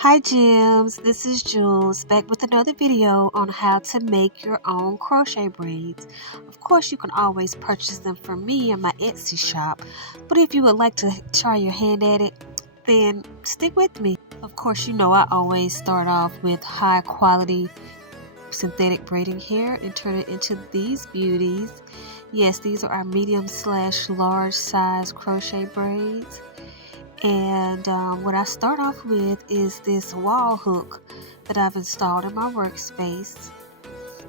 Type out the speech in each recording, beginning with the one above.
Hi Gems, this is Jules back with another video on how to make your own crochet braids. Of course, you can always purchase them from me in my Etsy shop, but if you would like to try your hand at it, then stick with me. Of course, you know I always start off with high quality synthetic braiding hair and turn it into these beauties. Yes, these are our medium/large size crochet braids. And what I start off with is this wall hook that I've installed in my workspace.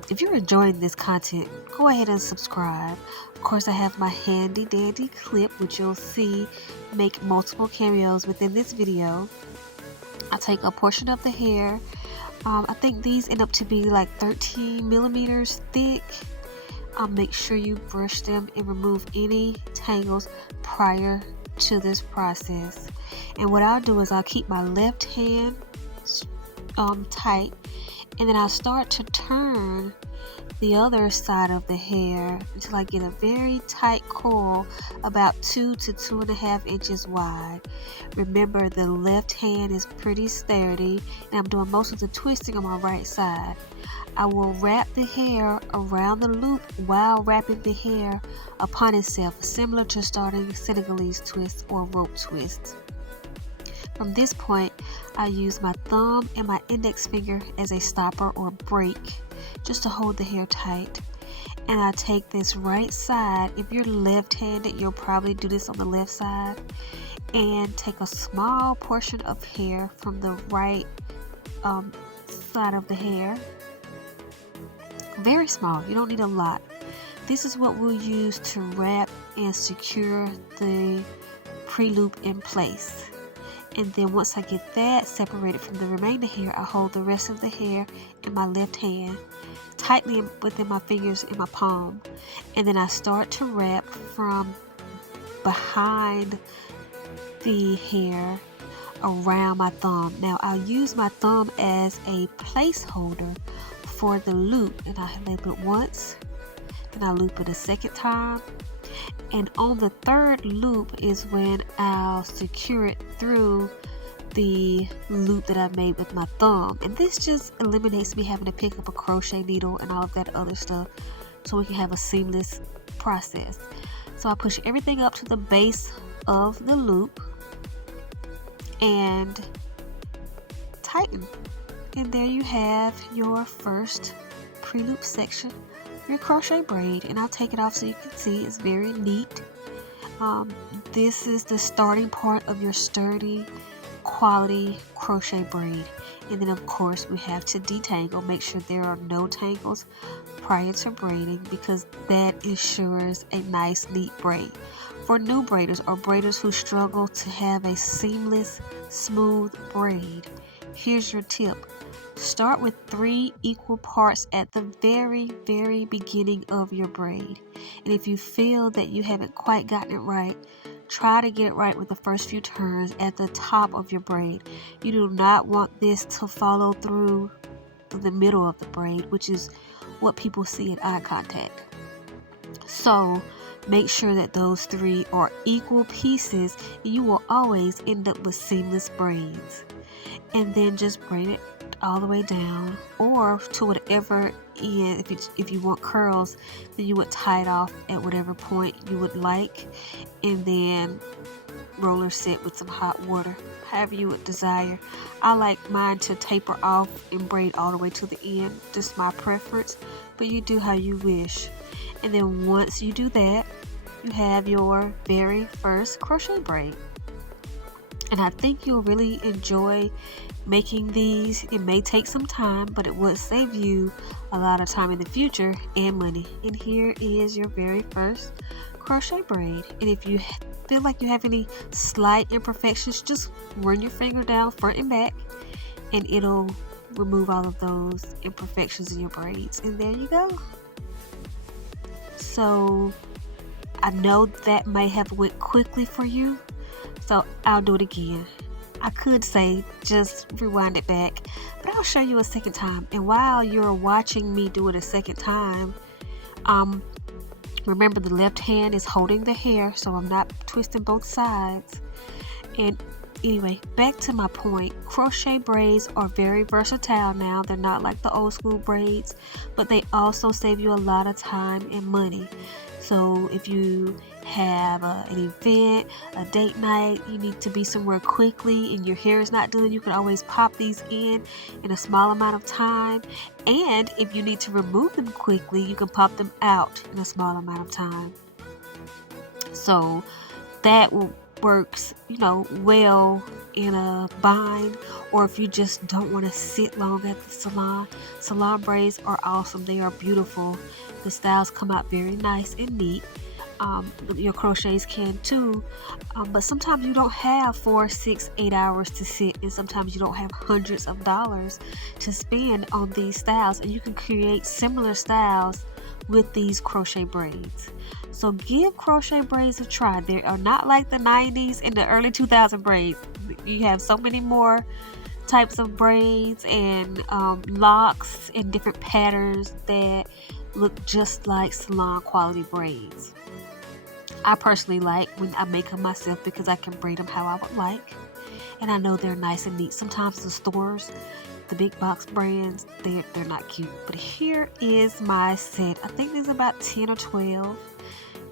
If you're enjoying this content, go ahead and subscribe. Of course, I have my handy dandy clip, which you'll see make multiple cameos within this video. I take a portion of the hair. I think these end up to be like 13 millimeters thick. Make sure you brush them and remove any tangles prior to this process. And what I'll do is I'll keep my left hand tight, and then I'll start to turn the other side of the hair until I get a very tight coil about 2 to 2.5 inches wide. Remember, the left hand is pretty sturdy, and I'm doing most of the twisting on my right side. I will wrap the hair around the loop while wrapping the hair upon itself, similar to starting Senegalese twists or rope twists. From this point, I use my thumb and my index finger as a stopper or break, just to hold the hair tight. And I take this right side. If you're left-handed, you'll probably do this on the left side, and take a small portion of hair from the right side of the hair. Very small, you don't need a lot. This is what we'll use to wrap and secure the pre-loop in place. And then once I get that separated from the remainder hair, I hold the rest of the hair in my left hand tightly within my fingers in my palm, and then I start to wrap from behind the hair around my thumb. Now I'll use my thumb as a placeholder for the loop, and I loop it once, then I loop it a second time, and on the third loop is when I'll secure it through the loop that I made with my thumb. And this just eliminates me having to pick up a crochet needle and all of that other stuff, so we can have a seamless process. So I push everything up to the base of the loop and tighten. And there you have your first pre-loop section, your crochet braid. And I'll take it off so you can see it's very neat. This is the starting part of your sturdy quality crochet braid. And then of course we have to detangle. Make sure there are no tangles prior to braiding, because that ensures a nice neat braid. For new braiders or braiders who struggle to have a seamless, smooth braid, here's your tip. Start with 3 equal parts at the very beginning of your braid. And if you feel that you haven't quite gotten it right, try to get it right with the first few turns at the top of your braid. You do not want this to follow through the middle of the braid, which is what people see at eye contact. So make sure that those 3 are equal pieces, and you will always end up with seamless braids. And then just braid it all the way down, or to whatever end. If you want curls, then you would tie it off at whatever point you would like, and then roller set with some hot water, however you would desire. I like mine to taper off and braid all the way to the end, just my preference, but you do how you wish. And then once you do that, you have your very first crochet braid. And I think you'll really enjoy making these. It may take some time, but it will save you a lot of time in the future and money. And here is your very first crochet braid. And if you feel like you have any slight imperfections, just run your finger down front and back, and it'll remove all of those imperfections in your braids. And there you go. So I know that may have went quickly for you, so I'll do it again. I could say just rewind it back, but I'll show you a second time. And while you're watching me do it a second time, remember the left hand is holding the hair, so I'm not twisting both sides. And Anyway, back to my point. Crochet braids are very versatile now. They're not like the old school braids, but they also save you a lot of time and money. So if you have an event, a date night, you need to be somewhere quickly and your hair is not done, you can always pop these in a small amount of time. And if you need to remove them quickly, you can pop them out in a small amount of time. So that works, well in a bind, or if you just don't want to sit long at the salon. Salon braids are awesome. They are beautiful. The styles come out very nice and neat. Your crochets can too, but sometimes you don't have 4, 6, 8 hours to sit, and sometimes you don't have hundreds of dollars to spend on these styles, and you can create similar styles with these crochet braids. So give crochet braids a try. They are not like the 90s and the early 2000 braids. You have so many more types of braids and locks and different patterns that look just like salon quality braids. I personally like when I make them myself because I can braid them how I would like, and I know they're nice and neat. Sometimes the stores, the big box brands, they're not cute. But here is my set. I think there's about 10 or 12,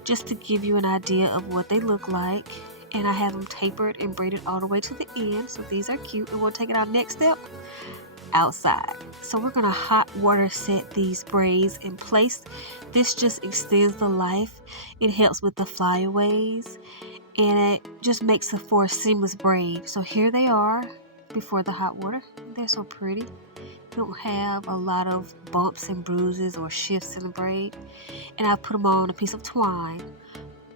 just to give you an idea of what they look like. And I have them tapered and braided all the way to the end, so these are cute. And we'll take it our next step, outside. So we're gonna hot water set these braids in place. This just extends the life. It helps with the flyaways, and it just makes it for a seamless braid. So here they are before the hot water. They're so pretty. You don't have a lot of bumps and bruises or shifts in the braid. And I put them on a piece of twine,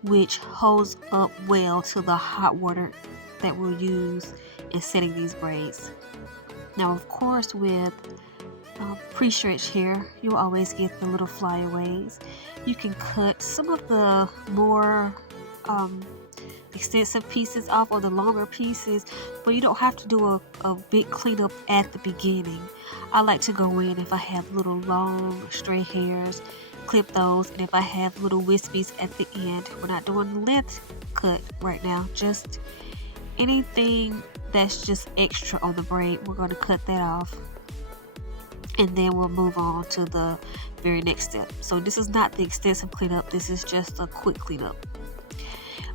which holds up well to the hot water that we'll use in setting these braids. Now, of course, with pre-stretch hair, you'll always get the little flyaways. You can cut some of the more extensive pieces off, or the longer pieces, but you don't have to do a big cleanup at the beginning. I like to go in if I have little long stray hairs, clip those, and if I have little wispies at the end. We're not doing the length cut right now, just anything that's just extra on the braid, we're going to cut that off, and then we'll move on to the very next step. So this is not the extensive cleanup, this is just a quick cleanup.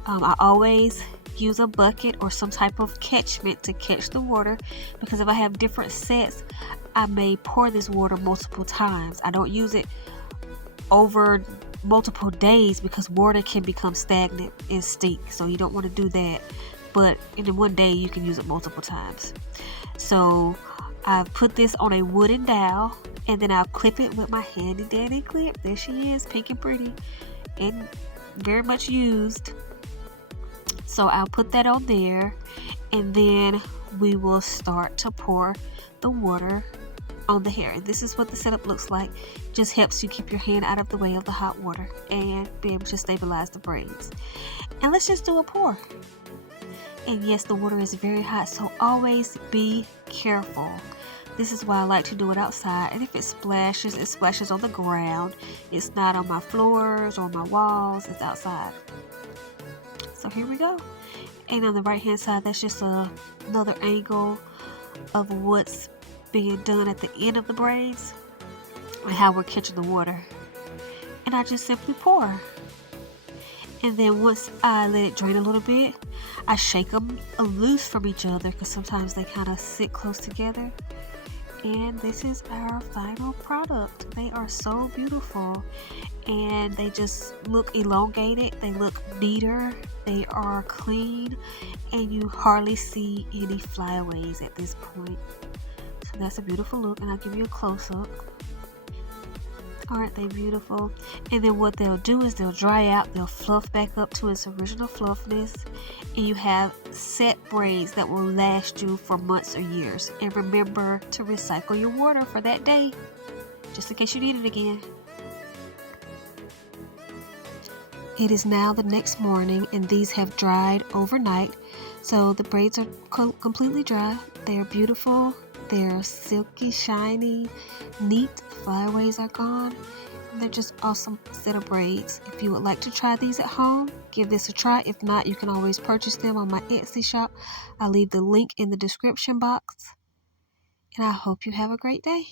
I always use a bucket or some type of catchment to catch the water, because if I have different sets, I may pour this water multiple times. I don't use it over multiple days because water can become stagnant and stink, so you don't want to do that. But in one day you can use it multiple times. So I've put this on a wooden dowel, and then I'll clip it with my handy dandy clip. There she is, pink and pretty and very much used. So I'll put that on there, and then we will start to pour the water on the hair. And this is what the setup looks like. Just helps you keep your hand out of the way of the hot water and be able to stabilize the braids. And let's just do a pour. And yes, the water is very hot, so always be careful. This is why I like to do it outside. And if it splashes on the ground. It's not on my floors or my walls, it's outside. So here we go. And on the right hand side, that's just another angle of what's being done at the end of the braids and how we're catching the water. And I just simply pour. And then once I let it drain a little bit, I shake them loose from each other, because sometimes they kind of sit close together. And this is our final product. They are so beautiful, and they just look elongated. They look neater. They are clean, and you hardly see any flyaways at this point. So that's a beautiful look, and I'll give you a close-up. Aren't they beautiful? And then what they'll do is they'll dry out, they'll fluff back up to its original fluffness, and you have set braids that will last you for months or years. And remember to recycle your water for that day, just in case you need it again. It is now the next morning, and these have dried overnight, so the braids are completely dry. They are beautiful. They're silky, shiny, neat. Flyaways are gone. They're just awesome set of braids. If you would like to try these at home, give this a try. If not, you can always purchase them on my Etsy shop. I'll leave the link in the description box. And I hope you have a great day.